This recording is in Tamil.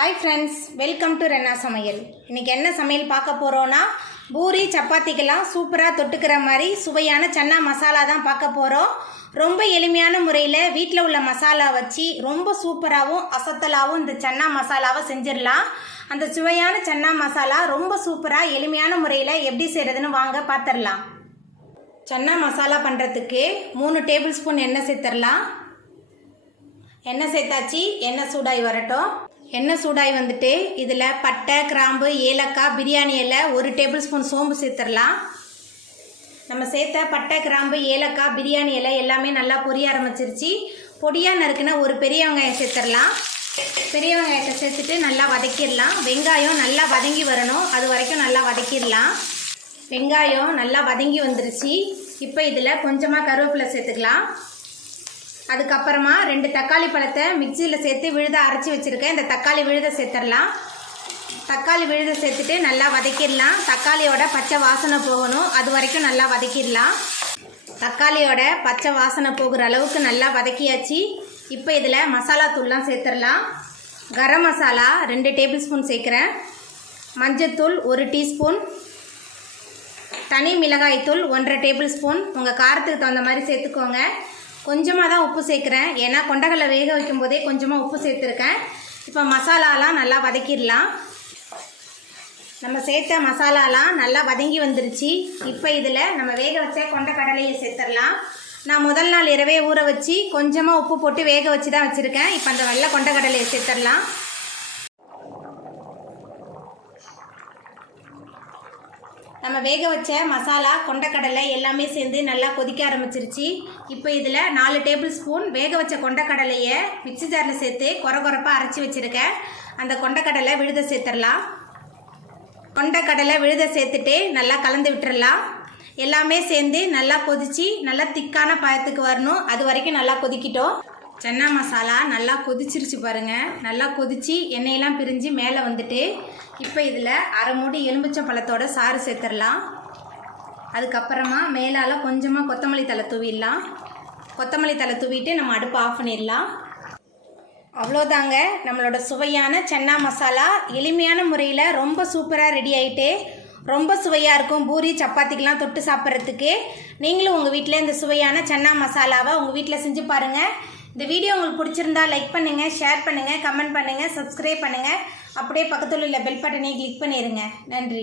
हाय फ्रेंड्स वेलकम टू रेन्ना समयल इनके என்ன சமையல் பார்க்க போறோம்னா பூரி சப்பாத்திக்கெல்லாம் சூப்பரா தொட்டுக்கிற மாதிரி சுவையான சன்னா மசாலா தான் பார்க்க போறோம். ரொம்ப எளிமையான முறையில் வீட்டில் உள்ள மசாலா வச்சு ரொம்ப சூப்பராகவும் அசத்தலாகவும் இந்த சன்னா மசாலாவை செஞ்சிடலாம். அந்த சுவையான சன்னா மசாலா ரொம்ப சூப்பராக எளிமையான முறையில் எப்படி செய்கிறதுன்னு வாங்க பார்த்துடலாம். சன்னா மசாலா பண்ணுறதுக்கு 3 டேபிள் ஸ்பூன் எண்ணெய் சேர்த்துடலாம். எண்ணெய் சேர்த்தாச்சு. எண்ணெய் சூடாகி வரட்டும். எண்ணெய் சூடாகி வந்துட்டு இதில் பட்டை, கிராம்பு, ஏலக்காய், பிரியாணி இலை, 1 டேபிள் ஸ்பூன் சோம்பு சேர்த்துடலாம். நம்ம சேர்த்த பட்டை, கிராம்பு, ஏலக்காய், பிரியாணி இலை எல்லாமே நல்லா பொரிய ஆரம்பிச்சிருச்சு. பொடியாக நறுக்குன ஒரு பெரிய வெங்காயம் சேர்த்துடலாம். பெரிய வெங்காயத்தை சேர்த்துட்டு நல்லா வதக்கிடலாம். வெங்காயம் நல்லா வதங்கி வரணும், அது வரைக்கும் நல்லா வதக்கிடலாம். வெங்காயம் நல்லா வதங்கி வந்துருச்சு. இப்போ இதில் கொஞ்சமாக கருவேப்பிலை சேர்த்துக்கலாம். அதுக்கப்புறமா 2 தக்காளி பழத்தை மிக்சியில் சேர்த்து விழுத அரைச்சி வச்சுருக்கேன். இந்த தக்காளி விழுத சேர்த்துடலாம். தக்காளி விழுத சேர்த்துட்டு நல்லா வதக்கிடலாம். தக்காளியோட பச்சை வாசனை போகணும், அது வரைக்கும் நல்லா வதக்கிடலாம். தக்காளியோட பச்சை வாசனை போகிற அளவுக்கு நல்லா வதக்கியாச்சு. இப்போ இதில் மசாலா தூள்லாம் சேர்த்துடலாம். கரம் மசாலா 2 டேபிள் ஸ்பூன் சேர்க்குறேன். மஞ்சத்தூள் 1 டீஸ்பூன். தனி மிளகாய் தூள் 1.5 டேபிள் ஸ்பூன். உங்கள் காரத்துக்கு தகுந்த மாதிரி சேர்த்துக்கோங்க. கொஞ்சமாக தான் உப்பு சேர்க்குறேன், ஏன்னா கொண்டக்கடலை வேக வைக்கும் போதே கொஞ்சமாக உப்பு சேர்த்துருக்கேன். இப்போ மசாலாலாம் நல்லா வதக்கிடலாம். நம்ம சேர்த்த மசாலாலாம் நல்லா வதங்கி வந்துருச்சு. இப்போ இதில் நம்ம வேக வச்ச கொண்டக்கடலையை சேர்த்துடலாம். நான் முதல் நாள் இரவே ஊற வச்சு கொஞ்சமாக உப்பு போட்டு வேக வச்சு தான் வச்சுருக்கேன். இப்போ அந்த வெள்ளை கொண்டக்கடலையை சேர்த்துடலாம். நம்ம வேக வச்ச மசாலா, கொண்டக்கடலை எல்லாமே சேர்ந்து நல்லா கொதிக்க ஆரம்பிச்சிருச்சு. இப்போ இதில் 4 டேபிள் ஸ்பூன் வேக வச்ச கொண்டக்கடலையை மிக்ஸி ஜாரில் சேர்த்து கொரகொரப்பாக அரைச்சி வச்சுருக்கேன். அந்த கொண்டக்கடலை விழுத சேர்த்துடலாம். கொண்டக்கடலை விழுத சேர்த்துட்டு நல்லா கலந்து விட்டுறலாம். எல்லாமே சேர்ந்து நல்லா கொதித்து நல்லா திக்கான பழத்துக்கு வரணும், அது வரைக்கும் நல்லா கொதிக்கிட்டோம். சன்னா மசாலா நல்லா கொதிச்சிருச்சு பாருங்கள். நல்லா கொதித்து எண்ணெயெல்லாம் பிரிஞ்சு மேலே வந்துட்டு இப்போ இதில் 1/2 மூடி எலுமிச்சம் பழத்தோட சாறு சேர்த்துடலாம். அதுக்கப்புறமா மேலால் கொஞ்சமாக கொத்தமல்லி தழை தூவிடலாம். கொத்தமல்லி தழை தூவிட்டு நம்ம அடுப்பு ஆஃப் பண்ணிடலாம். அவ்வளோதாங்க, நம்மளோட சுவையான சன்னா மசாலா எளிமையான முறையில் ரொம்ப சூப்பராக ரெடி ஆகிட்டு ரொம்ப சுவையாக இருக்கும். பூரி சப்பாத்திக்கெலாம் தொட்டு சாப்பிட்றதுக்கு நீங்களும் உங்கள் வீட்டில் இந்த சுவையான சன்னா மசாலாவை உங்கள் வீட்டில் செஞ்சு பாருங்கள். இந்த வீடியோ உங்களுக்கு பிடிச்சிருந்தா லைக் பண்ணுங்கள், ஷேர் பண்ணுங்கள், கமெண்ட் பண்ணுங்கள், சப்ஸ்கிரைப் பண்ணுங்கள். அப்படியே பக்கத்தில் உள்ள பெல் பட்டனை கிளிக் பண்ணிடுங்க. நன்றி.